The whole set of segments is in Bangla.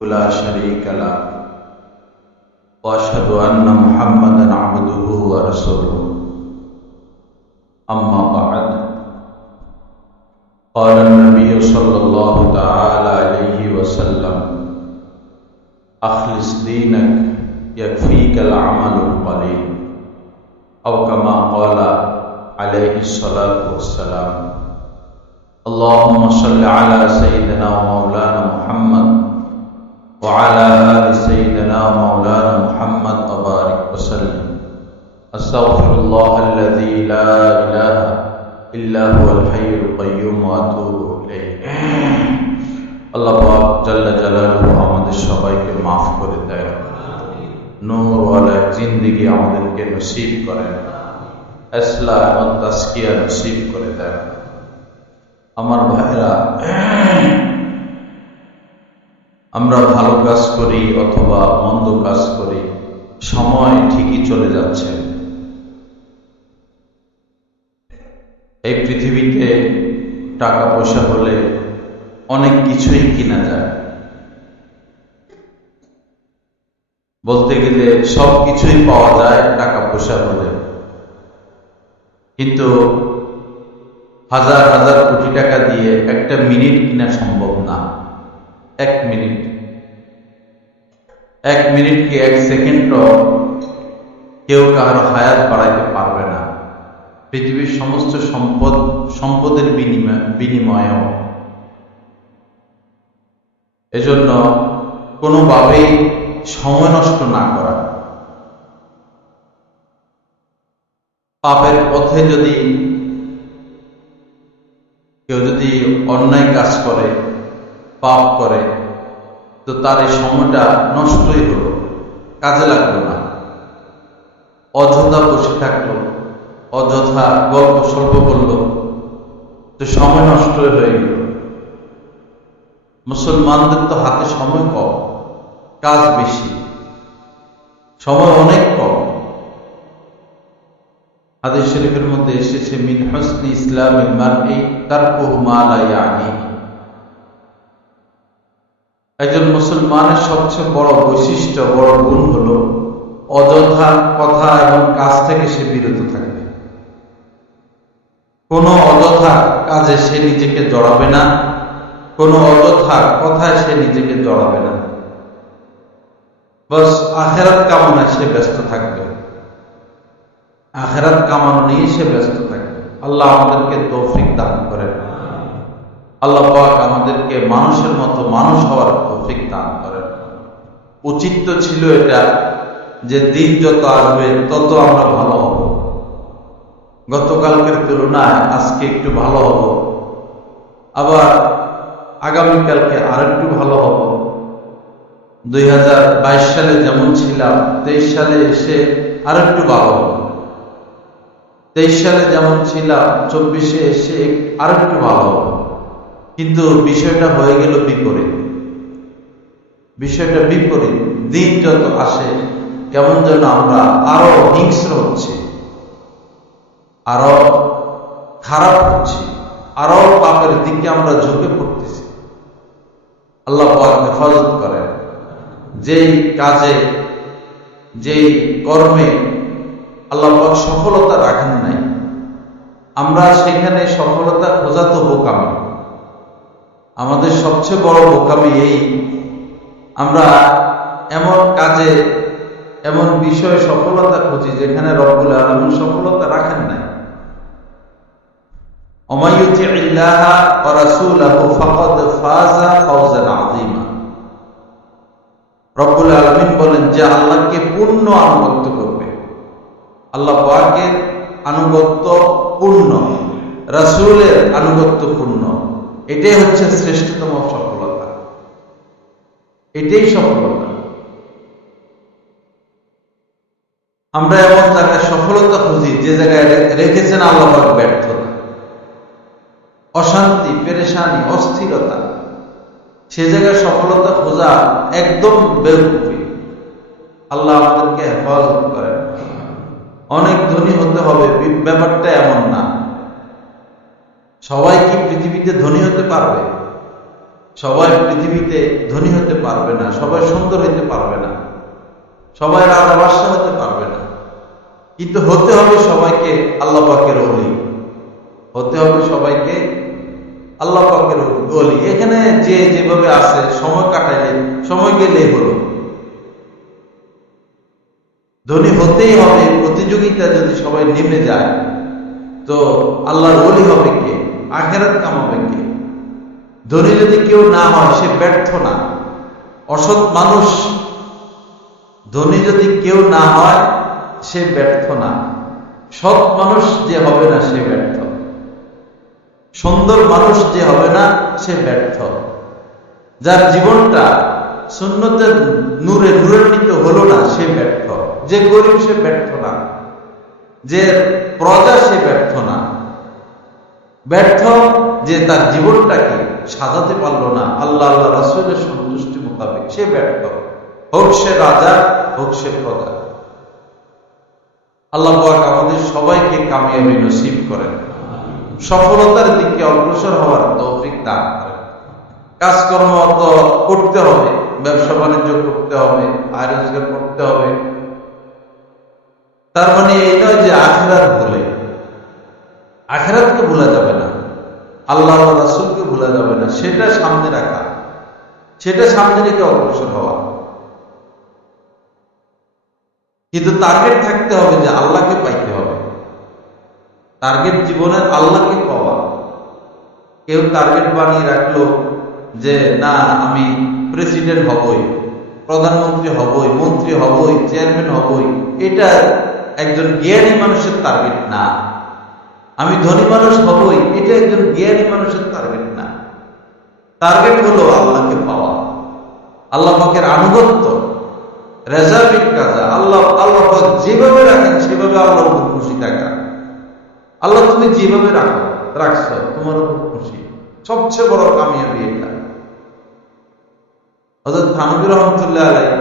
لا شريك له وأشهد أن محمدا عبده ورسوله أما بعد قال النبي صلى الله تعالى عليه وسلم أخلص دينك يكفيك العمل القليل أو كما قال عليه الصلاة والسلام اللهم صل على سيدنا ومولانا محمد وعلى آل سيدنا ومولانا محمد وبارك وسلم أستغفر الله الذي لا إله إلا هو الحي القيوم وأتوب إليه আল্লাহ পাক জাল্লা জালালুহু আমাদের সবাইকে মাফ করে দেয়, নূর ওয়ালা জিন্দেগি আমাদেরকে নসিব করেন, ইসলাহ এবং তাজকিয়া নসিব করে দেয়। আমার ভাইরা, আমরা ভালো কাজ করি অথবা মন্দ কাজ করি, সময় ঠিকই চলে যাচ্ছে। এই পৃথিবীতে টাকা পয়সা হলে অনেক কিছুই কিনা যায়, বলতে গেলে সব কিছুই পাওয়া যায় টাকা পয়সা হলে, কিন্তু হাজার হাজার কোটি টাকা দিয়ে একটা মিনিট কিনা সম্ভব না। এক মিনিট কি এক সেকেন্ডও কেউ কারো হায়াত বাড়াইতে পারবে না। পৃথিবীর সমস্ত সম্পদের বিনিময়েও। এজন্য কোনোভাবেই সময় নষ্ট না করা। পাপের পথে কেউ যদি অন্যায় কাজ করে, পাপ করে, তো তার এই সময়টা নষ্টই হলো, কাজে লাগলো না। অযথা বসে থাকলো, অযথা গল্প সল্প করলো, তো সময় নষ্ট হয়ে গেল। মুসলমানদের তো হাতে সময় কম, কাজ বেশি, সময় অনেক কম। হাদিস শরীফের মধ্যে এসেছে মিন হুসনি ইসলামিল মারই তারকুহু মা লা ইয়ানি। একজন মুসলমানের সবচেয়ে বড় বৈশিষ্ট্য, বড় গুণ হলো অযথা কথা এবং কাজ থেকে সে বিরত থাকবে। কোনো অযথা কাজে সে নিজেকে জড়াবে না, কোনো অযথা কথায় সে নিজেকে জড়াবে না। বাস আখিরাত কামনায় সে ব্যস্ত থাকবে, আখিরাত কামনা নিয়ে সে ব্যস্ত থাকবে। আল্লাহ আমাদেরকে তৌফিক দান করেন। আল্লাহ পাক আমাদেরকে মানুষের মতো মানুষ হওয়ার তৌফিক দান করেন। উচিত তো ছিল এটা যে দিন যত আসবে তত আমরা ভালো হব, গতকালকের তুলনায় আজকে একটু ভালো হব, আবার আগামীকালকে আরেকটু ভালো হব। 2022 সালে যেমন ছিলাম 23 সালে এসে আরেকটু ভালো হব, 23 সালে যেমন ছিলাম 24-এ এসে আরেকটু ভালো হব। কিন্তু বিষয়টা হয়ে গেল বিপরীত। বিষয়টা বিপরীত। দিন যত আসে কেমন যেন আমরা আরো হিংস্র হচ্ছি, আরো খারাপ হচ্ছি, আরো পাপের দিকে আমরা ঝুঁকে পড়তেছি। আল্লাহ পাক হেফাজত করেন। যেই কাজে, যেই কর্মে আল্লাহ পাক সফলতা রাখেন নাই, আমরা সেখানে সফলতা খোঁজা তো বোকামি। আমাদের সবচেয়ে বড় বোকামি এই, আমরা এমন কাজে, এমন বিষয়ে সফলতা খুঁজি যেখানে রব্বুল আলামিন সফলতা রাখেন নাই। ওমাইয়ুতিল্লাহ ওয়া রাসূলাহু ফাকাদ ফাযা ফাওজান আযীমা। রব্বুল আলামিন বলেন যে আল্লাহকে পূর্ণ আনুগত্য করবে, আল্লাহ পাকের আনুগত্য পূর্ণ, রাসূলের আনুগত্য পূর্ণ, এটাই হচ্ছে শ্রেষ্ঠতম সফলতা, এটাই সফলতা। আমরা এমন জায়গায় সফলতা খুঁজি যে জায়গায় রেখেছেন আল্লাহ পাক ব্যর্থতা, অশান্তি, পেরেশানি, অস্থিরতা। সে জায়গায় সফলতা খোঁজা একদম বেকুফি। আল্লাহ আমাদেরকে হেফাজত করেন। অনেক ধনী হতে হবে ব্যাপারটা এমন না। সবাই কি পৃথিবীতে ধনী হতে পারবে? সবাই পৃথিবীতে ধনী হতে পারবে না, সবাই সুন্দর হতে পারবে না, সবাই রাজা বাদশাহ হতে পারবে না, কিন্তু হতে হবে সবাইকে আল্লাহ পাকের ওলি, হতে হবে সবাইকে আল্লাহ পাকের ওলি। এখানে যে যেভাবে আছে সময় কাটাইলে, সময় গেলেই হলো। ধনী হতেই হবে, প্রতিযোগিতা যদি সবাই নেমে যায় তো আল্লাহর ওলি হবে কে? আখিরাত কামাবে কে? ধনী যদি কেউ না হয় সে ব্যর্থ না। অসৎ মানুষ ধনী যদি কেউ না হয় সে ব্যর্থ না। সৎ মানুষ যে হবে না সে ব্যর্থ। সুন্দর মানুষ যে হবে না সে ব্যর্থ। যার জীবনটা সুন্নতের নূরে নূরান্বিত হলো না সে ব্যর্থ। যে গরিব সে ব্যর্থ না, যে প্রজা সে ব্যর্থ না। ব্যর্থ যে তার জীবনটাকে সাজাতে পারলো না আল্লাহ আল্লাহ রাসূলের সন্তুষ্টি মোতাবেক, সে ব্যর্থ। হোক সে রাজা, হোক সে প্রজা। আল্লাহ পাক আমাদের সবাইকে কামিয়াবি নসিব করেন, সফলতার দিকে অগ্রসর হওয়ার তৌফিক দান করেন। কাজকর্ম তো করতে হবে, ব্যবসা বাণিজ্য করতে হবে, আয় রোজগার করতে হবে। তার মানে এই নয় যে আখিরাত ভুলে, আখিরাতকে ভুলা যাবে না, আল্লাহ রাসূলকে ভুলা যাবে না। সেটা সামনে রাখা, সেটা সামনে রেখে অগ্রসর হওয়া। কিন্তু টার্গেট থাকতে হবে যে আল্লাহকে পাইতে হবে। টার্গেট জীবনের আল্লাহকে পাওয়া। কেউ টার্গেট বানিয়ে রাখলো যে না আমি প্রেসিডেন্ট হবই, প্রধানমন্ত্রী হবই, মন্ত্রী হবই, চেয়ারম্যান হবই। এটা একজন জ্ঞানী মানুষের টার্গেট না। আমি ধনী মানুষ হবই, এটা একজন জ্ঞানী মানুষের টার্গেট না। টার্গেট হলো আল্লাহকে পাওয়া, আল্লাহ পাকের আনুগত্য, রেজাবিল কাজা। আল্লাহ পাক যেভাবে রাখেন সেভাবে আল্লাহর উপর খুশি থাকা। আল্লাহ তুমি যেভাবে রাখছো তোমার উপর খুশি। সবচেয়ে বড় কামিয়াবি এটা। হযরত থানভী রহমাতুল্লাহ আলাইহি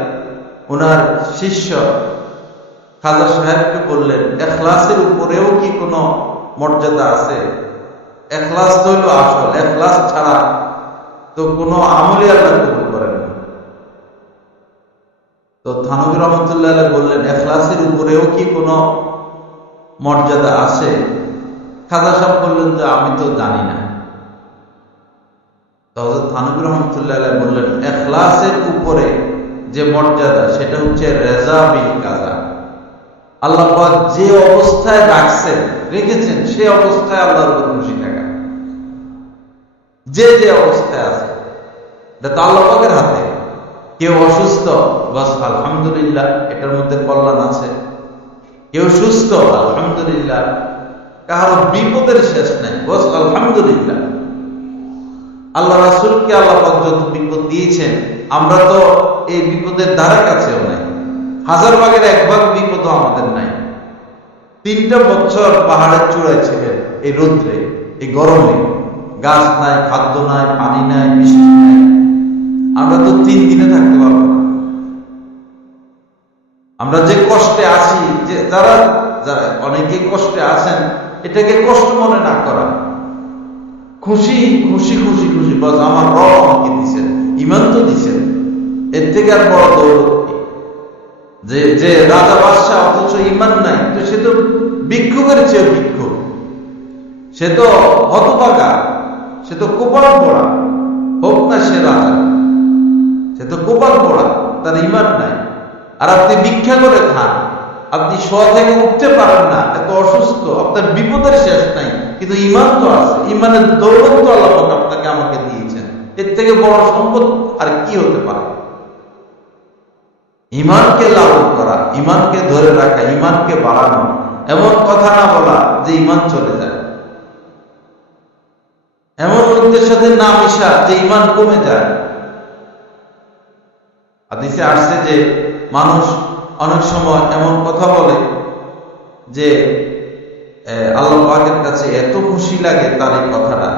ওনার শিষ্য খাজা সাহেবকে বললেন, ইখলাসের উপরেও কি কোনো মর্যাদা আছে? ইখলাস তো হলো আসল, ইখলাস ছাড়া তো কোনো আমলই আল্লাহ কবুল করেন না। তো থানভী রহমাতুল্লাহ আলাইহি বললেন, ইখলাসের উপরেও কি কোনো মর্যাদা আছে? খাজা সাহেব বললেন যে আমি তো জানি না। তো হযরত থানভী রহমাতুল্লাহ আলাইহি বললেন, ইখলাসের উপরে যে মর্যাদা সেটা হচ্ছে রেজা বিল কাজা। আল্লাহ পাক যে অবস্থায় রেখেছেন সে অবস্থায় আল্লাহর উপর খুশি থাকা। যে যে অবস্থায় আছে এটা আল্লাহ পাকের হাতে। কেউ অসুস্থ, বাস আলহামদুলিল্লাহ, এটার মধ্যে কল্যাণ আছে। কেউ সুস্থ, আলহামদুলিল্লাহ। কারো বিপদের শেষ নাই, বাস আলহামদুলিল্লাহ। আল্লাহ রাসূলকে আল্লাহ পাক যত বিপদ দিয়েছেন, আমরা তো এই বিপদের দ্বারা কাছেও নাই। 1000 ভাগের 1 ভাগ বিপদও আমাদের নাই। 3টা বছর পাহাড়ের চূড়ায় ছিলেন, এই রোদ্রে, এই গরমে, গাছ নাই, খাদ্য নাই, পানি নাই, বৃষ্টি নাই। আমরা তো 3 দিনে থাকতে পারবো না। আমরা যে কষ্টে আছি, যে যারা অনেকে কষ্টে আছেন, এটাকে কষ্ট মনে না করা, খুশি খুশি খুশি খুশি, বাস আমার রব আমাকে দিছেন, ঈমান তো দিছেন, এর থেকে আর বড় দৌলত কি? যে রাজা বাদশাহ অথচ ঈমান নাই, তো সে তো ভিক্ষুকের চেয়ে ভিক্ষুক, সে তো হতভাগা, সে তো কপাল পোড়া। হোক না সে রাজা, সে তো কপাল পোড়া, তার ঈমান নাই। আর আপনি ভিক্ষা করে খান, আপনি শোয়া থেকে উঠতে পারেন না, এত অসুস্থ, আপনার বিপদের শেষ নাই, কিন্তু ঈমান তো আছে। ঈমানের দৌলত তো আল্লাহ পাক আপনাকে আমাকে দিয়েছেন। এর থেকে বড় সম্পদ আর কি হতে পারে? ঈমানকে লালন করা, ঈমানকে ধরে রাখা, ঈমানকে বাড়ানো, এমন কথা না বলা যে ঈমান চলে যায়, এমন লোকদের সাথে না মিশা যে ঈমান কমে যায়। হাদিসে আসছে যে মানুষ অনেক সময় এমন কথা বলে যে আল্লাহ পাকের কাছে এত খুশি লাগে তার এই কথাটা,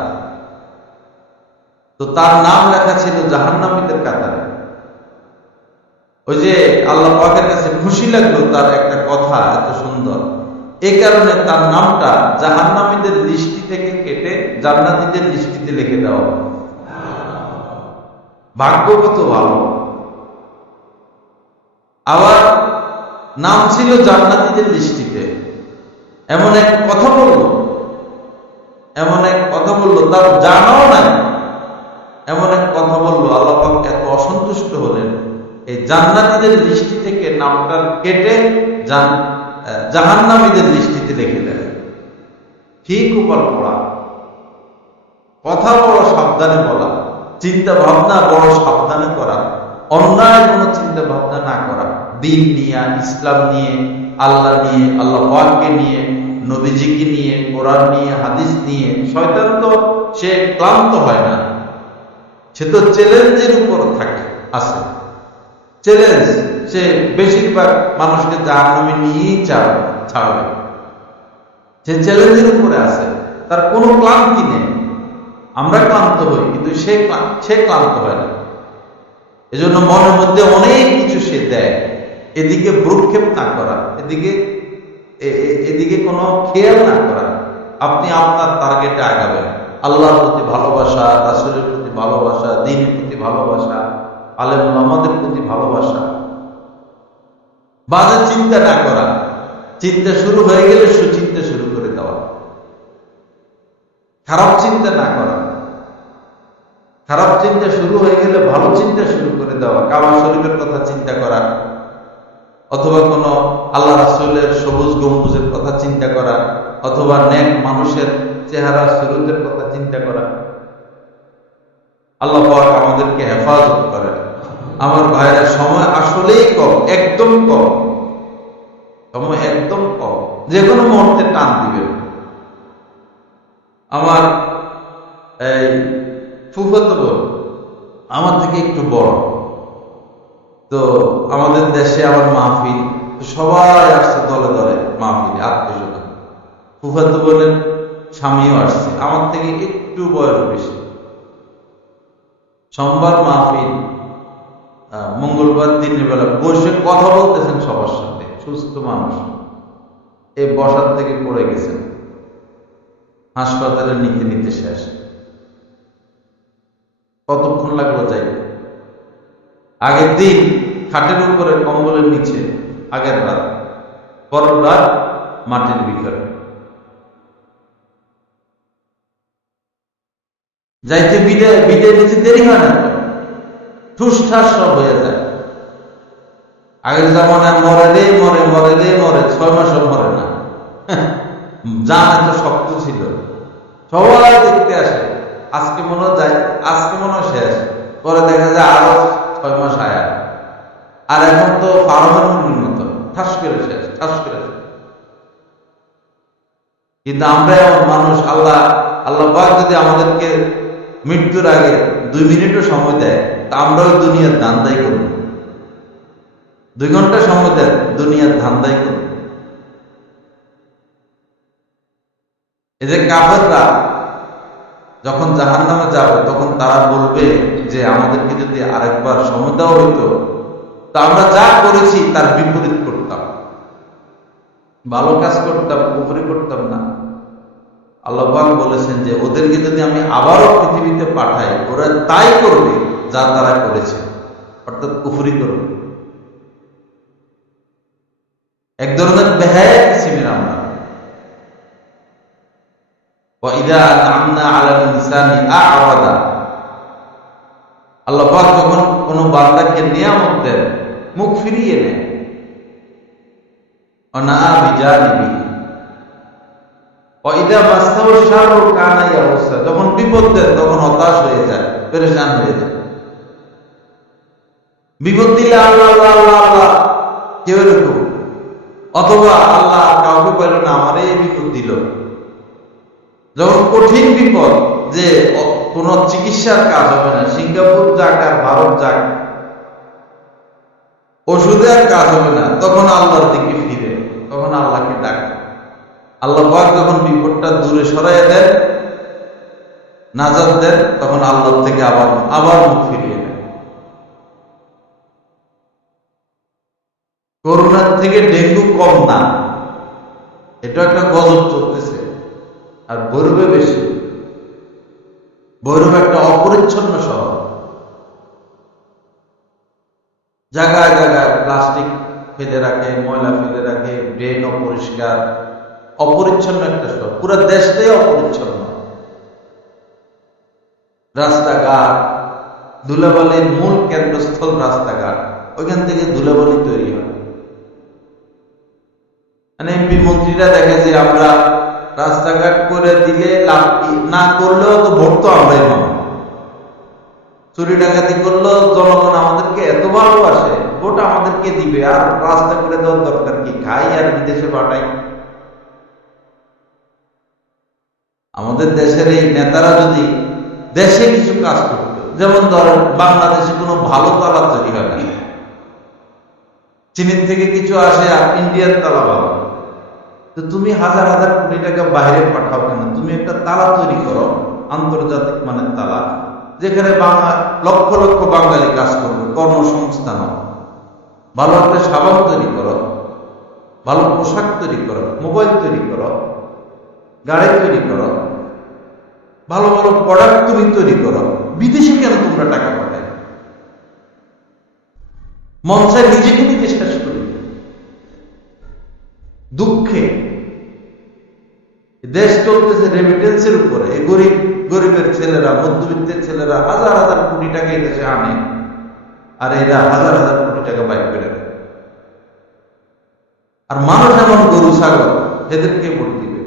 তো তার নাম লেখা ছিল জাহান্নামীদের কাতারে। ওই যে আল্লাহ পাকের কাছে খুশি লাগলো তার একটা কথা এত সুন্দর, এই কারণে তার নামটা জাহান্নামীদের লিস্টি থেকে কেটে জান্নাতীদের লিস্টিতে লিখে দেওয়া। ভাগ্য কত ভালো। আবার নাম ছিল জান্নাতীদের লিস্টিতে। এমন এক কথা বলল, তার জানাও নাই, এমন এক কথা বলল, আল্লাহ পাক এত অসন্তুষ্ট হলেন, এই জান্নাতীদের লিস্টি থেকে নামটা কেটে জাহান্নামীদের লিস্টিতে রেখে দেন। ঠিক উপর পড়া, কথা বড় সাবধানে বলা, চিন্তা ভাবনা বড় সাবধানে করা, অন্যায় কোনো চিন্তা ভাবনা না করা, দিন নিয়ে, ইসলাম নিয়ে, আল্লাহ নিয়ে, আল্লাহ পাককে নিয়ে, নবীজিকে নিয়ে, কোরআন নিয়ে, হাদিস নিয়ে। শয়তান তো সে ক্লান্ত হয় না, সে তো চ্যালেঞ্জের উপর থাকে, আছে চ্যালেঞ্জ। সে বেশিরভাগ মানুষকে জাহান্নামে নিয়েই ছাড়বে, সে চ্যালেঞ্জের উপরে আছে, তার কোনো ক্লান্তি নেই। আমরা ক্লান্ত হই, কিন্তু সে ক্লান্ত হয় না। এজন্য মনের মধ্যে অনেক কিছু সে দেয়। এদিকে ভ্রুক্ষেপ না করা, এদিকে কোনো খেয়াল না করা। আপনি আপনার টার্গেটে আগাবেন। আল্লাহর প্রতি ভালোবাসা, রাসূলের প্রতি ভালোবাসা, দ্বীনের প্রতি ভালোবাসা, আলেম ওলামাদের প্রতি ভালোবাসা। বাজে চিন্তা না করা, চিন্তা শুরু হয়ে গেলে সুচিন্তা শুরু করে দেওয়া। খারাপ চিন্তা না করা, খারাপ চিন্তা শুরু হয়ে গেলে ভালো চিন্তা শুরু করে দেওয়া। কাবা শরীফের কথা চিন্তা করা, অথবা কোন আল্লাহ রাসূলের সবুজ গম্বুজের কথা চিন্তা করা, অথবা নেক মানুষের চেহারা সুরতের কথা চিন্তা করা। আল্লাহ পাক আমাদেরকে হেফাজত করেন। আমার ভাইরা, সময় আসলেই কম, একদম কম, সময় একদম কম, যে কোনো মুহূর্তে টান দিবেন। আমার এই ফুফাতো বোন আমার থেকে একটু বড়, তো আমাদের দেশে আবার মাহফিল, সবাই আসছে দলে দলে মাহফিলে, আত্মীয়স্বজন। ফুফাতো বোনের স্বামীও আসছে, আমার থেকে একটু বয়স বেশি। সোমবার মাহফিল, মঙ্গলবার দিনের বেলা বসে কথা বলতেছেন সবার সাথে, সুস্থ মানুষ। এই বসার থেকে পড়ে গেছেন, হাসপাতালে নিতে নিতে শেষ। কতক্ষণ লাগলো যাই। আগের দিন খাটের উপরে, কম্বলের নিচে, আগের রাত, পরের রাত মাটির ভিতরে। যাইতে বিদায় নিতে দেরি হয় না, ঠুসঠাস সব হয়ে যায়। আগের জামানায় মরে 6 মাসও মরে না। জান এত শক্ত ছিল, সবাই দেখতে আসে। আজকে মনে যায়, আজকে মনে শেষ, পরে দেখা যায় আরো 6 মাস আয়া। আর এখন তো ফার্মের মুরগির মতো ঠাস করে শেষ, ঠাস করে শেষ। কিন্তু আমরা এমন মানুষ, আল্লাহ পাক যদি আমাদেরকে মৃত্যুর আগে 2 মিনিটও সময় দেয়, তা আমরা ওই দুনিয়ার ধান্দাই করব। 2 ঘন্টা সময় দেয়, দুনিয়ার ধান্দাই করব। এই যে কাফেররা যখন জাহান্নামে যাবে, তখন তারা বলবে যে আমাদেরকে যদি আরেকবার সময় দেওয়া হইতো, তো আমরা যা করেছি তার বিপরীত করতাম, ভালো কাজ করতাম, কুফরি করতাম না। আল্লাহ পাক বলেছেন যে ওদেরকে যদি আমি আবারও পৃথিবীতে পাঠাই, ওরা তাই করবে যা তারা করেছে, অর্থাৎ কুফরি করবে। এক ধরনের বেহায়া কিসিমের আমরা। আল্লাহ পাক যখন কোন বান্দাকে নিয়ামত দেন, মুখ ফিরিয়ে নেন। যখন বিপদ দেন, তখন হতাশ হয়ে যায়, পেরেশান হয়ে যায়। বিপদ দিলে আল্লাহ আল্লাহ আল্লাহ আল্লাহ কেউ এরকম, অথবা আল্লাহ কাউকে বলল না, আমারে এই বিপদ দিল। যখন কঠিন বিপদ, যে কোন চিকিৎসার কাজ হবে না, সিঙ্গাপুর যাক আর ভারত যাক, ওষুধে আর কাজ হবে না, তখন আল্লাহর দিকে ফিরে, তখন আল্লাহকে ডাক। আল্লাহ পাক যখন বিপদটা দূরে সরাইয়া দেন, নাজাত দেন, তখন আল্লাহ থেকে আবার মুখ ফিরিয়ে নেন। করোনার থেকে ডেঙ্গু কম না, এটা একটা গজব চলতেছে। আর ভৈরবে বেশি। ভৈরব একটা অপরিচ্ছন্ন শহর, জায়গায় জায়গায় প্লাস্টিক ফেলে রাখে, ময়লা ফেলে রাখে, ড্রেন অপরিষ্কার, অপরিচ্ছন্ন একটা শহর, পুরো দেশটাই অপরিচ্ছন্ন। রাস্তাঘাট, ধুলাবালির মূল কেন্দ্রস্থল রাস্তাঘাট, ওইখান থেকে ধুলাবালি তৈরি হয়। মানে এমপি মন্ত্রীরা দেখে যে আমরা রাস্তাঘাট করে দিলে লাভ কি, না করলেও তো ভোট তো আমরাই পাবো। চুরি ডাকাতি করলেও জনগণ আমাদেরকে এত ভালোবাসে, ভোট আমাদেরকে দিবে, আর রাস্তা করে দেওয়ার দরকার কি, খাই আর বিদেশে পাঠাই। আমাদের দেশের এই নেতারা যদি দেশে কিছু কাজ করত, যেমন ধরেন বাংলাদেশে কোনো ভালো তালা তৈরি হয় না, চীনের থেকে কিছু আসে আর ইন্ডিয়ার তালা ভালো, তো তুমি হাজার হাজার কোটি টাকা বাইরে পাঠাও কেন? তুমি একটা তালা তৈরি করো, আন্তর্জাতিক মানের তালা, যেখানে লক্ষ লক্ষ বাঙালি কাজ করবে, কর্মসংস্থান হবে। ভালো একটা সাবান তৈরি করো, ভালো পোশাক তৈরি করো, মোবাইল তৈরি করো, গাড়ি তৈরি করো, ভালো ভালো প্রোডাক্ট তুমি তৈরি করো। বিদেশে কেন তোমরা টাকা পাঠায়? মন চায় নিজেকে নিজে শেষ করি। দুঃখে দেশ চলতেছে রেমিটেন্সের উপরে। এই গরিবের ছেলেরা, মধ্যবিত্তের ছেলেরা হাজার হাজার কোটি টাকা এই দেশে আনে, আর এরা হাজার হাজার কোটি টাকা বাইক করে দেয়। আর মানুষ এমন গরু ছাগল, এদেরকে ভোট দিবে।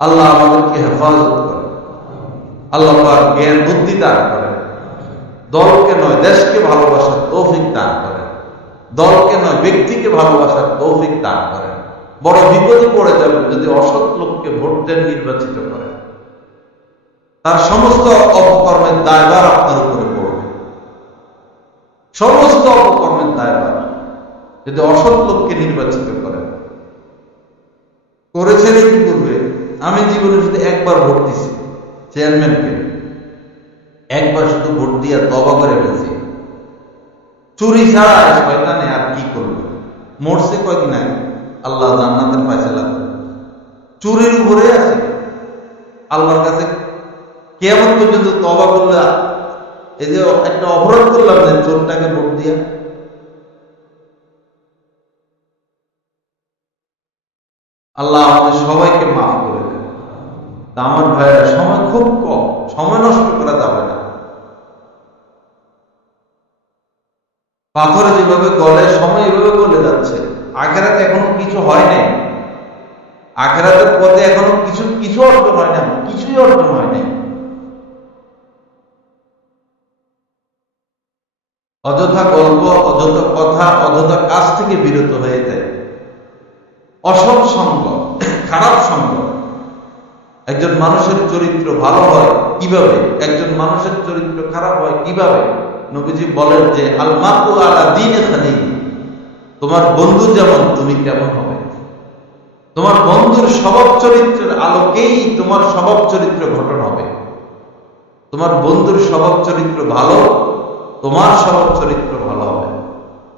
আল্লাহ আমাদেরকে হেফাজত করে, আল্লাহ পাক জ্ঞান বুদ্ধি দান করে, দলকে নয় দেশকে ভালোবাসার তৌফিক দান করে, দলকে নয় ব্যক্তিকে ভালোবাসার তৌফিক দান করে। বড় বিপদে পড়ে যাবেন যদি অসৎ লোককে ভোট দেন, নির্বাচিত করেন। তার সমস্ত অপকর্মের দায়ভার আপনার উপরে পড়বে, সমস্ত অপকর্মের দায়ভার যদি অসৎ লোককে নির্বাচিত করেন। করেছেন কি করবে? আমি জীবনে শুধু একবার ভোট দিছি চেয়ারম্যানকে, একবার শুধু ভোট দিয়া তবা করে ফেলছি। চুরি ছাড়া শয়তানে আর কি করবে? মরছে কয়দিন আগে, আল্লাহ জান্নাতের ফয়সালা করে। চুরির উপরে আছে, আল্লাহর কাছে কিয়ামত পর্যন্ত তওবা করলে, এই যে একটা অপরাধ করলাম যে চোরটাকে ভোট দিয়া, আল্লাহ আমাদের সবাইকে মাফ করে দেন। তা আমার ভাইয়েরা, সময় খুব কম, সময় নষ্ট করা যাবে না। পাথরে যেভাবে গলে, সময় এভাবে গলে যাচ্ছে। আখেরাতে এখনো কিছু হয় নাই, আখেরাতের পথে এখনো কিছু অর্জন হয় না, কিছুই অর্জন হয় নাই। অযথা গল্প, অযথা কথা, অযথা কাজ থেকে বিরত হয়ে যায়। অসৎ সঙ্গ, খারাপ সঙ্গ। একজন মানুষের চরিত্র ভালো হয় কিভাবে, একজন মানুষের চরিত্র খারাপ হয় কিভাবে? নবীজি বলেন যে আল মারউ আলা দীনি খালিলি, তোমার বন্ধু যেমন তুমি তেমন হবে। তোমার বন্ধুর স্বভাব চরিত্রের আলোকেই তোমার স্বভাব চরিত্র গঠন হবে। তোমার বন্ধুর স্বভাব চরিত্র ভালো, তোমার স্বভাব চরিত্র ভালো হবে।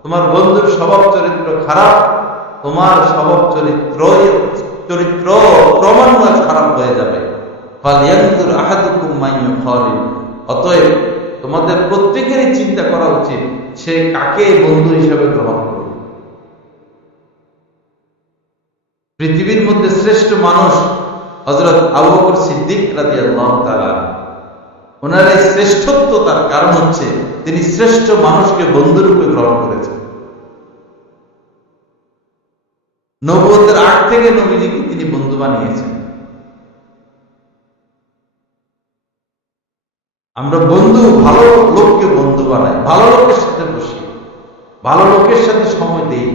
তোমার বন্ধুর স্বভাব চরিত্র খারাপ, তোমার স্বভাব চরিত্র ক্রমান্বয়ে খারাপ হয়ে যাবে। ফালইয়ানজুর আহাদুকুম মান ইউখালিল, অতএব তোমাদের প্রত্যেকেরই চিন্তা করা উচিত সে কাকে বন্ধু হিসেবে গ্রহণ করবে। পৃথিবীর মধ্যে শ্রেষ্ঠ মানুষ হযরত আবু বকর সিদ্দিক রাদিয়াল্লাহু তাআলা। ওনার এই শ্রেষ্ঠত্ব তার কারণ হচ্ছে তিনি শ্রেষ্ঠ মানুষকে বন্ধুরূপে গ্রহণ করেছেন। নবুয়তের আগ থেকে নবীজিকে তিনি বন্ধু বানিয়েছেন। আমরা বন্ধু, ভালো লোককে বন্ধু বানাই, ভালো লোকের সাথে বসি, ভালো লোকের সাথে সময় দেই।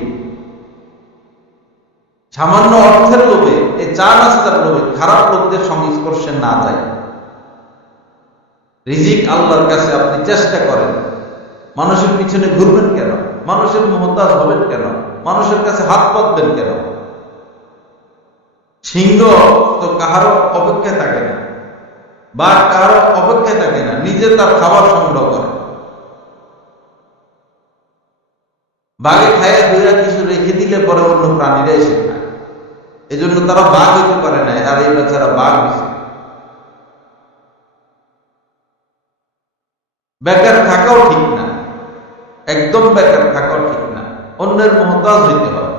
সামান্য অর্থের লোভে, এই চা নাস্তার লোভে খারাপ লোকদের সংস্পর্শে না যায়। রিজিক আল্লাহর কাছে আপনি চেষ্টা করেন। মানুষের পিছনে ঘুরবেন কেন? মানুষের মুহতাজ হবেন কেন? মানুষের কাছে হাত পাতবেন কেন? সিংহ তো কাহারও অপেক্ষায় থাকে না, বাঘ কাহারও অপেক্ষায় থাকে না, নিজে তার খাবার সংগ্রহ করে। বাঘে খায় দুইরা কিছু রেখে দিলে পরে অন্য প্রাণীরা এসে খায়, এজন্য তারা বাঘ হইতে পারে না। আর এই বেচারা বাঘ হয়েছে। বেকার থাকাও ঠিক না, একদম বেকার থাকাও ঠিক না। অন্যের মুহতাজ হইতে হবে।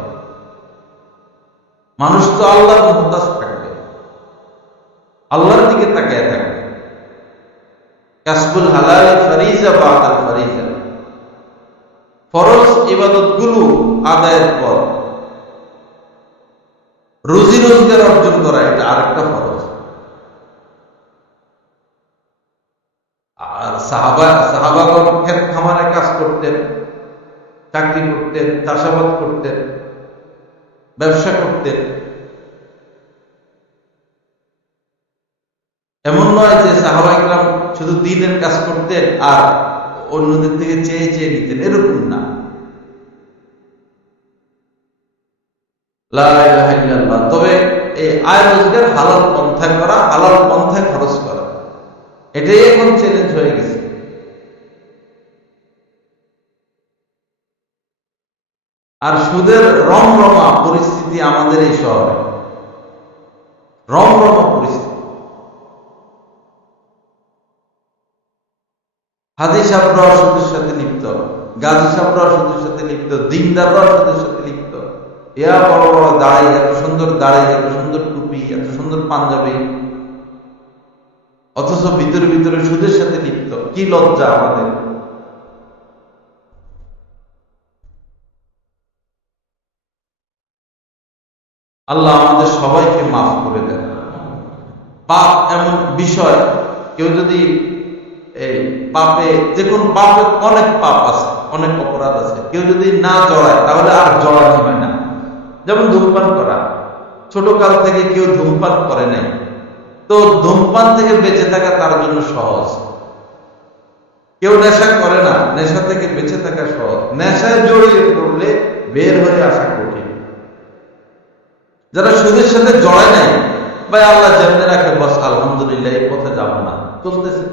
মানুষ তো আল্লাহর মুহতাজ থাকবে, আল্লাহর দিকে তাকিয়ে থাকবে। কাসবুল হালাল ফারিজা বাদাল ফারিজা, ফরজ ইবাদতগুলো আদায়ের পর রুজি রোজগার অর্জন করা, এটা আরেকটা ফরজ। আর সাহাবাগণ ক্ষেত খামারে কাজ করতেন, চাকরি করতেন, চাষাবাদ করতেন, ব্যবসা করতেন। এমন নয় যে সাহাবায়ে কেরাম শুধু দ্বীনের কাজ করতেন আর অন্যদের থেকে চেয়ে চেয়ে নিতেন, এরকম না। লা ইলাহা ইল্লাল্লাহ। তবে এই আয় রোজগার হালাল পন্থায় করা, হালাল পন্থায় খরচ করা, এটাই এখন চ্যালেঞ্জ হয়ে গেছে। আর সুদের রমরমা পরিস্থিতি আমাদের এই শহরে, রমরমা পরিস্থিতি। হাজি সাহেবরাও সুদের সাথে লিপ্ত, গাজী সাহেবরাও সুদের সাথে লিপ্ত, দিনদাররাও সুদের সাথে লিপ্ত। ইয়া বড় বড় দাড়ি, এত সুন্দর দাড়ি, এত সুন্দর টুপি, এত সুন্দর পাঞ্জাবি, অথচ ভিতরে ভিতরে সুদের সাথে লিপ্ত। কি লজ্জা আমাদের! আল্লাহ আমাদের সবাইকে মাফ করে দেন। পাপ এমন বিষয়, কেউ যদি এই পাপে, দেখুন পাপে অনেক পাপ আছে, অনেক অপরাধ আছে, কেউ যদি না জড়ায় তাহলে আর জড়ানো হয় না। যেমন ধূমপান করা, ছোট কাল থেকে কেউ ধূমপান করে নাই, তো ধূমপান থেকে বেঁচে থাকা তার জন্য সহজ। কেউ নেশা করে না, নেশা থেকে বেঁচে থাকা সহজ। নেশায় জড়িয়ে পড়লে বের হয়ে আসা কঠিন। যারা সুদের সাথে জড়ায় নাই, ভাই আল্লাহ যেমনি রাখে বস আলহামদুলিল্লাহ, এই পথে যাবো না, চলতেছে।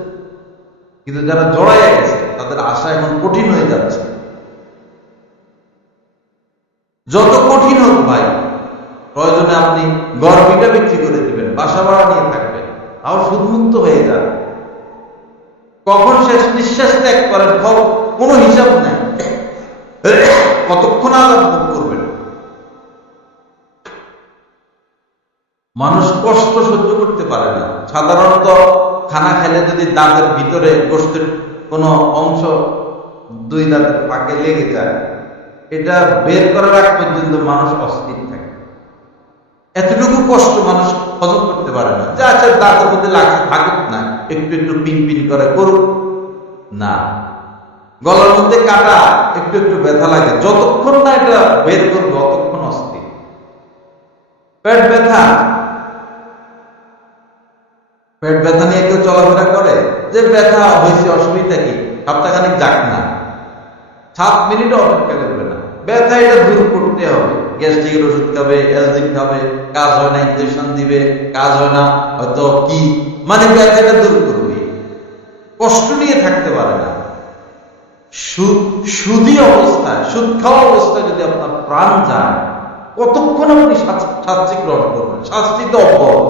কিন্তু যারা জড়াইয়া গেছে তাদের আশা এখন কঠিন হয়ে যাচ্ছে। যত কঠিন হোক ভাই, প্রয়োজনে আপনি গর্বিটা বিক্রি করে দিবেন, বাসা ভাড়া নিয়ে থাকবেন, তাও সুদমুক্ত হয়ে যান। কখন শেষ নিঃশ্বাস ত্যাগ করেন কোনো হিসাব নাই, কতক্ষণ আলাপ ভোগ করবেন। মানুষ কষ্ট সহ্য করতে পারে না। সাধারণত খানা খেলে যদি দাঁতের ভিতরে গোশতের কোনো অংশ দুই দাঁতের ফাঁকে লেগে যায়, এটা বের করার আগ পর্যন্ত মানুষ অস্থির থাকে। এতটুকু কষ্ট মানুষ হজম করতে পারে না। যা আছে দাঁতের মধ্যে লাগছে, থাকুক না, একটু একটু পিন পিন করে করুক না। গলার মধ্যে কাটা, একটু একটু ব্যথা লাগে, যতক্ষণ না এটা বের করবে অতক্ষণ অস্থির। পেট ব্যথা, পেট ব্যথা নিয়ে কেউ চলাফেরা করে, যে ব্যথা হয়েছে অসুবিধা কি, সপ্তাহখানিক যাক না, 7 মিনিটও অপেক্ষা করবে না। ব্যথা এটা দূর করতে হবে, গ্যাস্ট্রিকের ওষুধ খাবে, অ্যাসিড খাবে, কাজ হয় না, ইনজেকশন দিবে, কাজ হয় না, হয়তো কি মানে ব্যথাটা দূর করবে। কষ্ট নিয়ে থাকতে পারে না। সুদী অবস্থায়, সুদ খাওয়া অবস্থায় যদি আপনার প্রাণ যায়, কতক্ষণ আপনি শাস্তি গ্রহণ করবেন? শাস্তি তো অব্যাহত।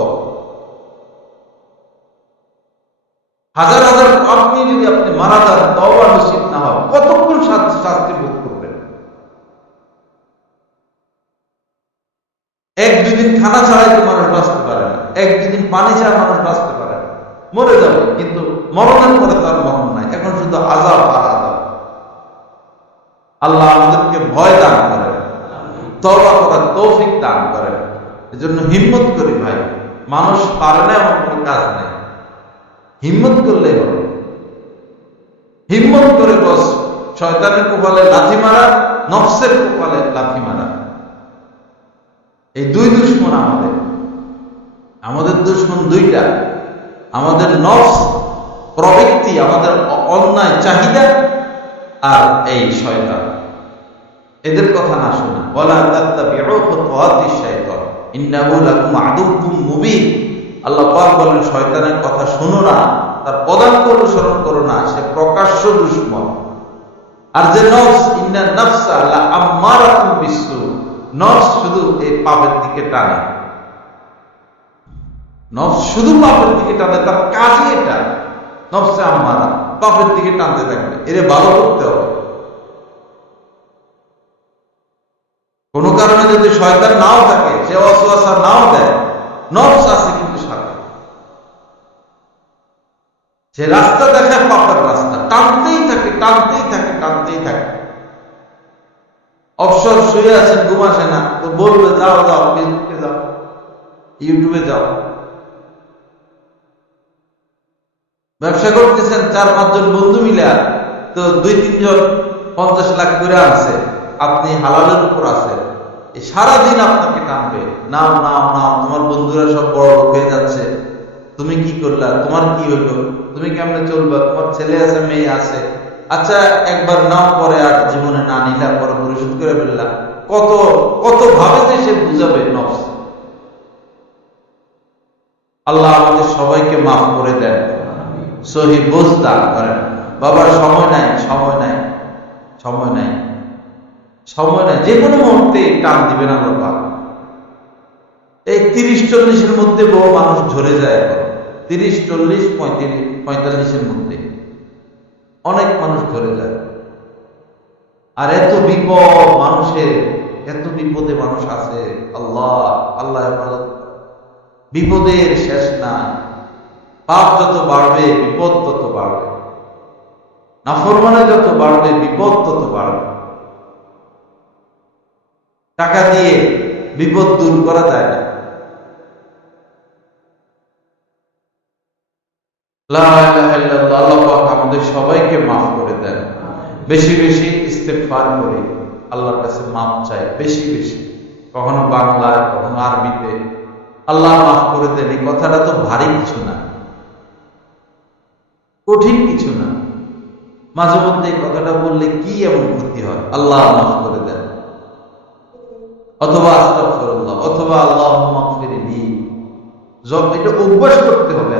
হাজার হাজার পাপ নিয়ে যদি আপনি মারা যান, তওবা নসিব না হয়, কতক্ষণ শাস্তি ভোগ করবেন? 1-2 দিন খানা ছাড়াই তো মানুষ বাঁচতে পারে না, 1-2 দিন পানি ছাড়া মানুষ বাঁচতে পারে না। মরে যাবে, কিন্তু মরণের পরে তার মরণ নাই, এখন শুধু আযাব আর আযাব। আল্লাহ আমাদেরকে ভয় দান করেন, তওবা করার তৌফিক দান করেন। এজন্য হিম্মত করি ভাই, মানুষ পারে না এমন কোনো কাজ নেই, হিম্মত করলে হবে। হিম্মত করে বস শয়তানের কপালে লাথি মারা, নফসের কপালে লাথি মারা। এই দুই দুশমন আমাদের দুশমন দুইটা, আমাদের নফস প্রবৃত্তি, আমাদের অন্যায় চাহিদা, আর এই শয়তান। এদের কথা না শোনা, ওয়ালা তাত্তাবিউ খুতুওয়াতিশ শাইতান ইন্নাহু লাকুম আদুউম মুবিন। আল্লাহ পাক বলেন, শয়তানের কথা শোনো না, তার পদাঙ্ক অনুসরণ করো না, সে প্রকাশ্য দুশমন। আর যে নফস, ইন্নান নাফসা লাআম্মারাতুম বিসসু, নফস শুধু এই পাপের দিকে টানে, নফস শুধু পাপের দিকে টানে, তার কাজই এটা, নফসে আম্মারা। পাপের দিকে টানতে থাকবে। এরে ভালো করতে হবে। কোনো কারণে যদি শয়তান নাও থাকে, সে ওয়াসওয়াসা নাও দেয়, নফস আছে কিন্তু সাথে, সে রাস্তা দেখায় পাপের রাস্তা, টানতেই থাকে টানতেই থাকে টানতেই থাকে। অবসর শুয়ে আছেন, ঘুম আসে না, তো বলবে যাও যাও ফেসবুকে যাও, ইউটিউবে যাও। ব্যবসা করতেছেন 4-5 জন বন্ধু মিলে, তো 2-3 জন 50 লাখ করে আছে, আপনি হালালের উপর আছেন, এই সারাদিন আপনাকে টানবে, নাও নাও নাও, তোমার বন্ধুরা সব বড় লোক হয়ে যাচ্ছে, তুমি কি করলা, তোমার কি হইলো, তুমি কেমনে চলবা, তোমার ছেলে আছে মেয়ে আছে, আচ্ছা একবার নাও, পরে আর জীবনে না নিলা, পরে পরিশোধ করে ফেললা। কত কত ভাবে যে সে বুঝাবে নফস। আল্লাহ আমাদের সবাইকে মাফ করে দেন, সহি বুঝ দান করেন। বাবার সময় নাই, সময় নাই, সময় নাই, সময় নাই, যে কোনো মুহূর্তে টান দিবেন আল্লাহ। এই 30-40 মধ্যে বহু মানুষ ঝরে যায়, 30-40-45 মধ্যে অনেক মানুষ ঝরে যায়। আর এত বিপদ মানুষের, এত বিপদে মানুষ আছে, আল্লাহ আল্লাহ হেফাজত। বিপদের শেষ নাই, পাপ যত বাড়বে বিপদ তত বাড়বে, নাফরমানে যত বাড়বে বিপদ তত বাড়বে। টাকা দিয়ে বিপদ দূর করা যায় না। লা ইলাহা ইল্লাল্লাহ। আল্লাহ পাক আমাদের সবাইকে মাফ করে দেন। বেশি বেশি ইস্তেগফার করি, আল্লাহর কাছে মাফ চাই বেশি বেশি, কখনো বাংলায় কখনো আরবিতে। আল্লাহ মাফ করে দেন, এই কথাটা তো ভারী কিছু না, কঠিন কিছু না। মাঝে মধ্যে এই কথাটা বললে কি এমন ক্ষতি হয়? আল্লাহ মাফ করে দেন, অথবা আস্তাগফিরুল্লাহ, অথবা আল্লাহুম্মা গফিরলি। এটা অভ্যাস করতে হবে,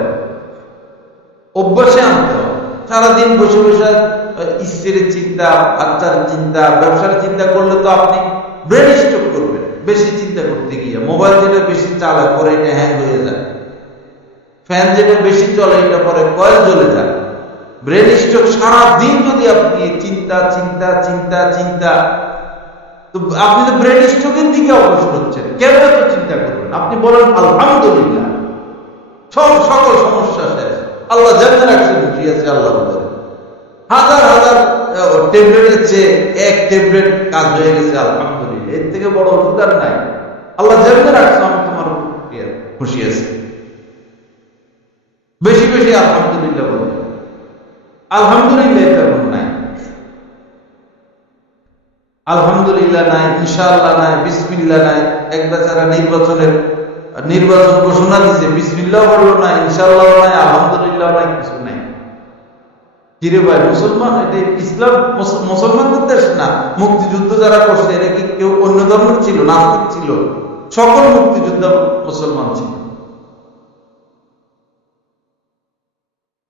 অভ্যাসে আনতে হবে। সারাদিন বসে বসে স্ত্রীর চিন্তা, বাচ্চার চিন্তা, ব্যবসার চিন্তা করলে তো আপনি ব্রেন স্ট্রোক করবেন। বেশি চিন্তা করতে গিয়ে মোবাইল যেটা বেশি চালায় পরে এটা হ্যাং হয়ে যায়, ফ্যান যেটা বেশি চলে এটা পরে কয়েল জ্বলে যায়, ব্রেন স্ট্রোক। সারাদিন যদি আপনি চিন্তা চিন্তা চিন্তা চিন্তা, তো আপনি তো ব্রেন স্ট্রোকের দিকে অগ্রসর হচ্ছেন। কেন এত চিন্তা করবেন? আপনি বলেন আলহামদুলিল্লাহ, সকল সমস্যা শেষ, আল্লাহ জান্নাত রাখছে, খুশি আছে আল্লাহর উপরে। হাজার হাজার ট্যাবলেটের চেয়ে এক ট্যাবলেট কাজ হয়ে গেছে, আলহামদুলিল্লাহ। এর থেকে বড় ওষুধ আর নাই। আল্লাহ জান্নাত রাখছে, আমি তোমার খুশি আছি। বেশি বেশি আলহামদুলিল্লাহ বলবেন। আলহামদুলিল্লাহ তেমন নাই, আলহামদুলিল্লাহ নাই, ইনশাআল্লাহ নাই, বিসমিল্লাহ নাই। এক বেচারা নির্বাচন ঘোষণা দিছে, বিসমিল্লাহ বললো না, ইনশাআল্লাহ নাই, আলহামদুলিল্লাহ নাই, কিছু নাই। কিরে ভাই, মুসলমান? এটা ইসলাম মুসলমানদের দেশ না। মুক্তিযুদ্ধ যারা করছে এরা কি কেউ অন্য ধর্মের ছিল? নাস্তিক ছিল? সকল মুক্তিযোদ্ধা মুসলমান ছিল।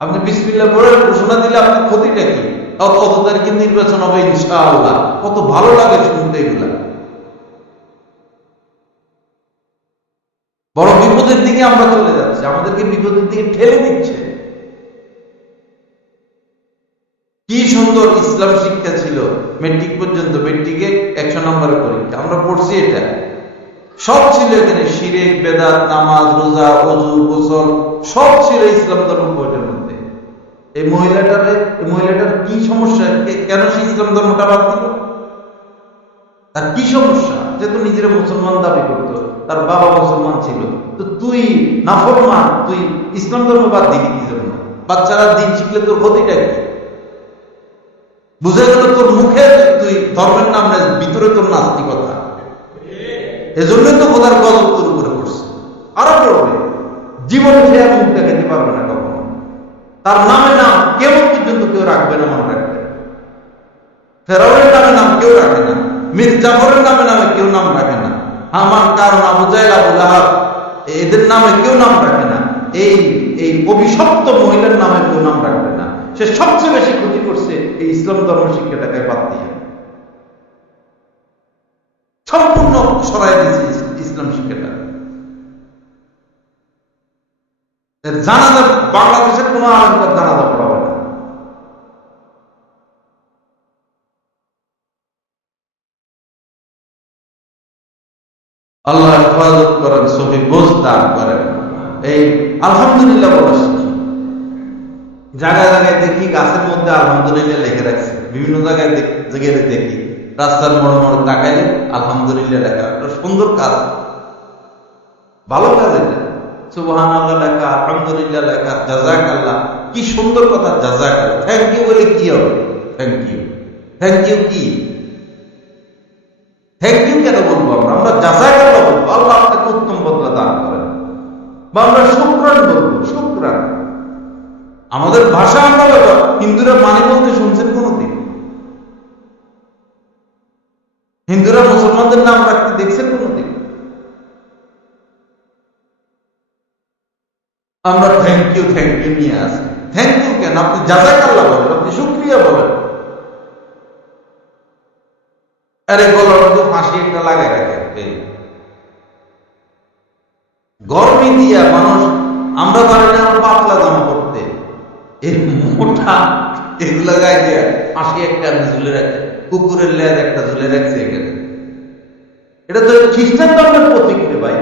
আপনি বিসমিল্লাহ পড়ে ঘোষণা দিলে আপনার ক্ষতিটা কি? কত তারিখে নির্বাচন হবে ইনশাআল্লাহ, কত ভালো লাগে শুনতে এগুলা। বড় বিপদের দিকে আমরা চলে যাচ্ছি, আমাদেরকে বিপদের দিকে ঠেলে দিচ্ছে। কি সুন্দর ইসলাম শিক্ষা ছিল মেট্রিক পর্যন্ত, মেট্রিকে 100 নম্বরের পরীক্ষা, আমরা পড়ছি, এটা সব ছিল এখানে। শিরক, বেদাত, নামাজ, রোজা, ওযু, গোসল সব ছিল ইসলাম ধর্ম বইটার মধ্যে। এই মহিলাটার কি সমস্যা? কেন সে ইসলাম ধর্মটা বাদ দিল? তার কি সমস্যা? সে তো নিজের মুসলমান দাবি করতো, তার বাবা মুসলমান ছিল, তো তুই নাফরমান, তুই ইসলাম ধর্ম বাদ দিলি কি জন্য? বাচ্চারা দিন শিখলে তোর ক্ষতিটা কি? বুঝে গেল তোর মুখে তুই ধর্মের নাম নেই, ভিতরে তোর নাস্তিকতা। এজন্যই তো খোদার গজব তোর উপরে পড়ছে, আরো পড়বে। জীবনে সে মুখ দেখাতে পারবে না কখনো। তার নামে নাম কেমন পর্যন্ত কেউ রাখবে না, মনে রাখবে। ফেরাউনের নামে নাম কেউ রাখে না, মীর জাফরের নামে কেউ নাম রাখে না, হামান, কারণ, আবু জাহেল, আবু লাহাব, এদের নামে কেউ নাম রাখে না। এই অভিশপ্ত মহিলার নামে কেউ নাম রাখবে না। সে সবচেয়ে বেশি ক্ষতি করছে এই ইসলাম ধর্ম শিক্ষাটাকে বাদ দিয়ে, সম্পূর্ণ সরাই দিয়েছে ইসলাম শিক্ষাটা। জানাজা বাংলাদেশের কোন আলেমদের জানাজা পড়াবে না, আল্লাহ হেফাজত করেন, সহি বোঝ দান করেন। এই আলহামদুলিল্লাহ বলা শিখি। জায়গায় জায়গায় দেখি গাছের মধ্যে আলহামদুলিল্লাহ লিখে রাখছে, বিভিন্ন জায়গায় দেখি রাস্তার মোড়ে মোড়ে তাকাইলে আলহামদুলিল্লাহ লেখা। একটা সুন্দর কাজ, ভালো কাজ এটা। সুবহানাল্লাহ লেখা, আলহামদুলিল্লাহ লেখা, জাযাকাল্লাহ, কি সুন্দর কথা। জাযাকাল্লাহ, থ্যাংক ইউ বলে কি হবে? থ্যাংক ইউ, থ্যাংক ইউ কি? থ্যাংক ইউ কেন বলবো আমরা? আমরা জাযাকাল্লাহ বলবো, আল্লাহ আপনাকে উত্তম বদলা দান করেন। বা আমরা শুকরান বলবো, শুকরান। আমাদের ভাষা আমরা ব্যবহার, হিন্দুরা মানে বলতে শুনছেন কোনদিন? হিন্দুরা মুসলমানদের নাম রাখতে দেখছেন কোনদিন? আমরা থ্যাংক ইউ নিয়ে আসি। থ্যাংক ইউ কেন? আপনি জাযাকাল্লাহ বলেন, আপনি শুকরিয়া বলেন। আরে গলার মধ্যে ফাঁসি একটা লাগাই রাখেন। গরমে দিয়া মানুষ, আমরা পারি না পাতলা জামা পড়তে, এই মোটা এগুলা গায়ে দিয়া ফাঁসি একটা ঝুলে রাখে, কুকুরের লেজ একটা ঝুলে রাখছে এখানে। এটা তো খ্রিস্টান ধর্মের প্রতীক রে ভাই।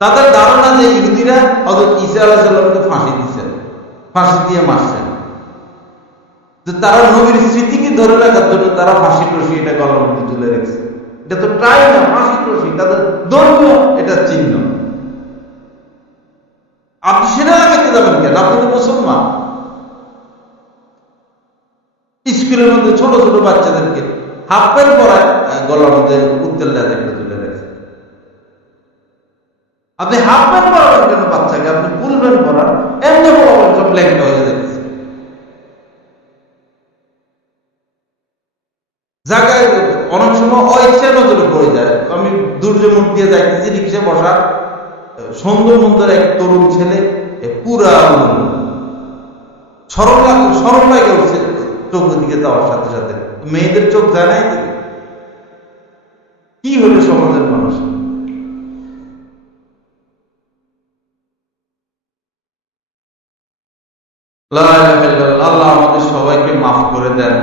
তাদের ধারণা যে ইহুদিরা হযরত ঈসা আলাইহিস সালামকে ফাঁসি দিয়েছেন, ফাঁসি দিয়ে মারছেন। তো তারা নবীর স্মৃতিকে ধরে রাখার জন্য তারা ফাঁসি টসি এটা গলার মধ্যে ঝুলে রেখেছে। এটা তো ট্রাই না, ফাঁসি টসি তাদের ধর্মীয় এটা চিহ্ন। আপনি সেটা লাগাতে যাবেন কেন? আপনি তো মুসলমান। স্কুলের মধ্যে ছোট ছোট বাচ্চাদেরকে হাফ প্যান্ট পরায় গলার মধ্যে উত্তেল লেজ একটা ঝুলে রেখেছে। আপনি হাফ প্যান্ট পরাবেন কেন বাচ্চাকে? আপনি ফুল প্যান্ট পরান, এমনি পরাবেন, সব ল্যাংটা হয়ে যাচ্ছে। জায়গায় অনেক সময় অইচ্ছা নজরে পড়ে যায়। আমি দুর্যমুখ দিয়ে যাইতেছি, রিক্সা বসা সুন্দর সুন্দর এক তরুণ ছেলে, পুরা সরল লাগে উঠছে চোখের দিকে যাওয়ার সাথে সাথে। মেয়েদের চোখ যায় নাই, কি হলো সমাজের মানুষ? আল্লাহ আমাদের সবাইকে মাফ করে দেন,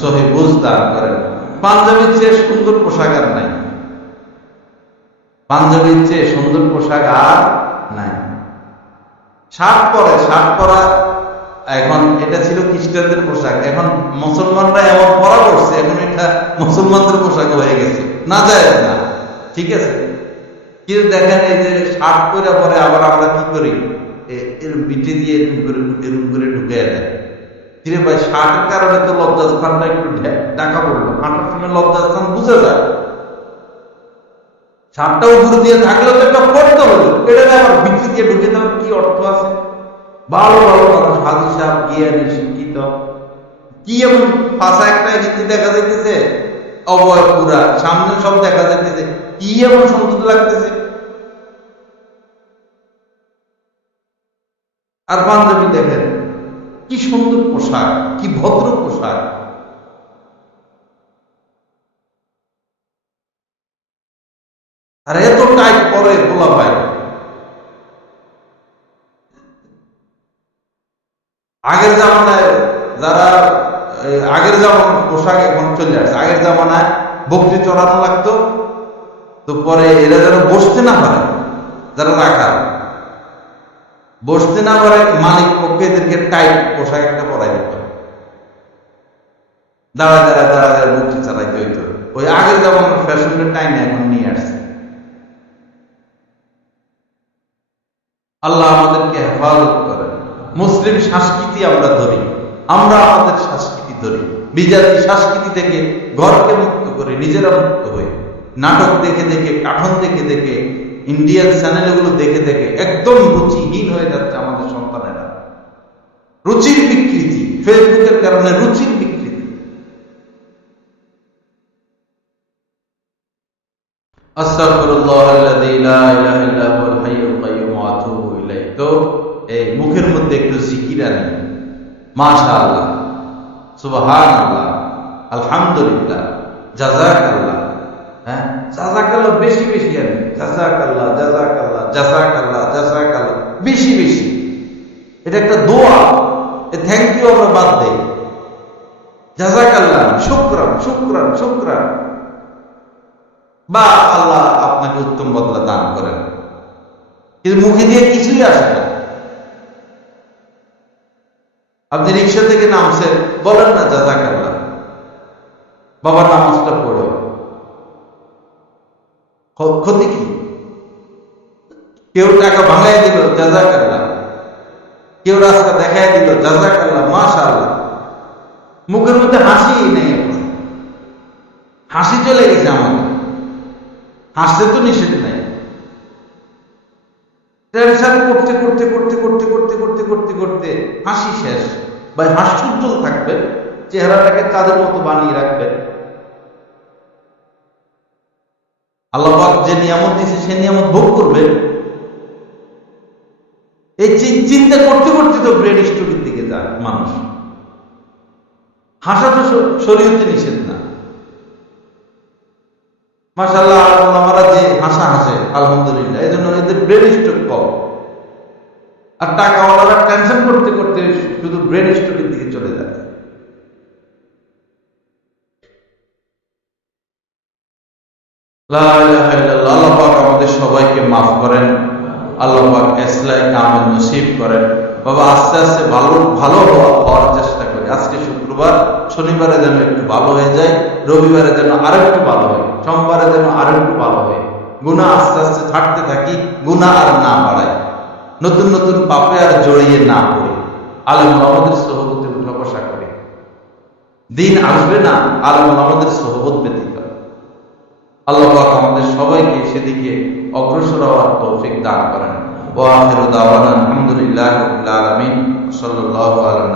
সহি বুঝ দান করেন। পাঞ্জাবির চেয়ে সুন্দর পোশাক আর নাই, পাঞ্জাবির চেয়ে সুন্দর পোশাক আর নাই। শার্ট পরা এখন, এটা ছিল খ্রিস্টানদের পোশাক, এখন মুসলমানরা এমন পরা করছে, এখন এটা মুসলমানদের পোশাক হয়ে গেছে। না যায় না, ঠিক আছে। কিন্তু দেখেন এই যে শার্ট পরে আবার আমরা কি করি, এর বিটে দিয়ে এরকম করে ঢুকে দেয়। কিরে ভাই, শার্টের কারণে তো লজ্জাস্থানটা একটু ঢাকা পড়লো, হাঁটার সময় লজ্জাস্থান বুঝে যায়। শার্টটা উপরে দিয়ে থাকলে তো একটা পড়তে হলো, এটা আবার ভিতরে দিয়ে ঢুকে দেওয়ার কি অর্থ আছে? ভালো ভালো মানুষ, হাজি সাহেব, জ্ঞানী, শিক্ষিত, কি এমন পাশা একটা হিন্দি দেখা যাইতেছে, অবয় পুরা, সামনে সব দেখা যাইতেছে, কি এমন সুন্দর লাগতেছে। আর পাঞ্জাবি দেখেন কি সুন্দর পোশাক, কি ভদ্র পোশাক। আর এত টাইট পরে বলা ভাই। আগের জামানায় যারা, আগের জামানার পোশাক এখন চলে আসছে। আগের জামানায় বকরি চড়ানো লাগতো, তো পরে এরা যেন বসতে না পারে, যারা রাখা বসতে না পারে, মালিক পক্ষে এদেরকে টাইট পোশাক একটা পরাই দিত, দাঁড়ায় বকরি চালাইতে হইতো। ওই আগের জামানার ফ্যাশনের টাইমে এখন নিয়ে আসছে। আল্লাহ আমাদেরকে হেফাজত করেন। মুসলিম সংস্কৃতি আমরা ধরি, আমরা আমাদের সংস্কৃতি ধরি, বিজাতি সংস্কৃতি থেকে ঘরকে মুক্ত করে নিজেরা মুক্ত হই। নাটক দেখে দেখে, কার্টুন দেখে দেখে, ইন্ডিয়ান চ্যানেলগুলো দেখে দেখে একদম রুচিহীন হয়ে যাচ্ছে আমাদের সন্তানেরা। রুচির বিকৃতি, ফেসবুকের কারণে রুচির বিকৃতি। আস্তাগফিরুল্লাহাল্লাযী লা ইলাহা ইল্লা হুয়াল হাইয়ুল কাইয়্যুম ওয়া আতুবু ইলাইহি। তো এই মুখের মধ্যে একটু জিকির আনি, মাশাআল্লাহ, সুবহানাল্লাহ, আলহামদুলিল্লাহ, জাযাকাল্লাহ। হ্যাঁ, জাযাকাল্লাহ বেশি বেশি আনি, জাযাকাল্লাহ, জাযাকাল্লাহ, জাযাকাল্লাহ, জাযাকাল্লাহ, বেশি বেশি। এটা একটা দোয়া, থ্যাংক ইউ আমরা বাদ দেই। জাযাকাল্লাহ, শুকরান, শুকরান, শুকরান। বা আল্লাহ আপনাকে উত্তম বদলা দান করেন, কিন্তু মুখে দিয়ে কিছুই আসে না। আপনি রিক্সা থেকে নামছেন, বলেন না জাযাকাল্লাহ, বাবা নামাজটা পড়ো, ক্ষতি কি? কেউ টাকা ভাঙাই দিল, জাযাকাল্লাহ, কেউ রাস্তা দেখাই দিল, জাযাকাল্লাহ, মাশাআল্লাহ, মুখের মধ্যে হাসি নেই, এখন হাসি চলে গেছে আমাদের, হাসতে তো নিষেধ নাই। টেনশন করতে করতে করতে করতে করতে করতে করতে করতে হাসি শেষ। ভাই হাস্যোজ্জ্বল থাকবেন, চেহারাটাকে তাদের মতো বানিয়ে রাখবেন। আল্লাহ পাক যে নিয়ামত দিয়েছে সে নিয়ামত ভোগ করবেন। এই চিন্তা করতে করতে তো ব্রেন স্ট্রোকের দিকে যায় মানুষ। হাসা তো শরীয়তে নিষেধ না। মাশাআল্লাহ, আমরা যে হাসা হাসে আলহামদুলিল্লাহ, এই জন্য এদের ব্রেন স্ট্রোক কম। আর টাকাওয়ালারা টেনশন করতে করতে শুধু ব্রেন স্ট্রোকের দিকে চলে যায়। লা ইলাহা ইল্লাল্লাহ। আল্লাহ পাক আমাদের সবাইকে মাফ করেন, আল্লাহ পাক ইসলাহ কামিল নসিব করেন। বাবা আস্তে আস্তে ভালো হওয়ার চেষ্টা করি। আজকে শুক্রবার, শনিবারে যেন একটু ভালো হয়ে যায়, রবিবারে যেন আরো একটু ভালো হয়, সোমবারে যেন আরো একটু ভালো হয়। গুনাহ আস্তে আস্তে ছাড়তে থাকি, গুনাহ আর না বাড়ায়, নতুন নতুন পাপে আর জড়িয়ে না পড়ি, আলেম ওলামাদের সোহবতে উঠা বসা করি। দিন আসবে না আলেম ওলামাদের সোহবত ব্যতীত। আল্লাহ পাক আমাদের সবাইকে সেদিকে অগ্রসর হওয়ার তৌফিক দান করেন। ওয়া আখিরু দাওয়ানা আলহামদুলিল্লাহি রাব্বিল আলামিন। সাল্লাল্লাহু আলাইহি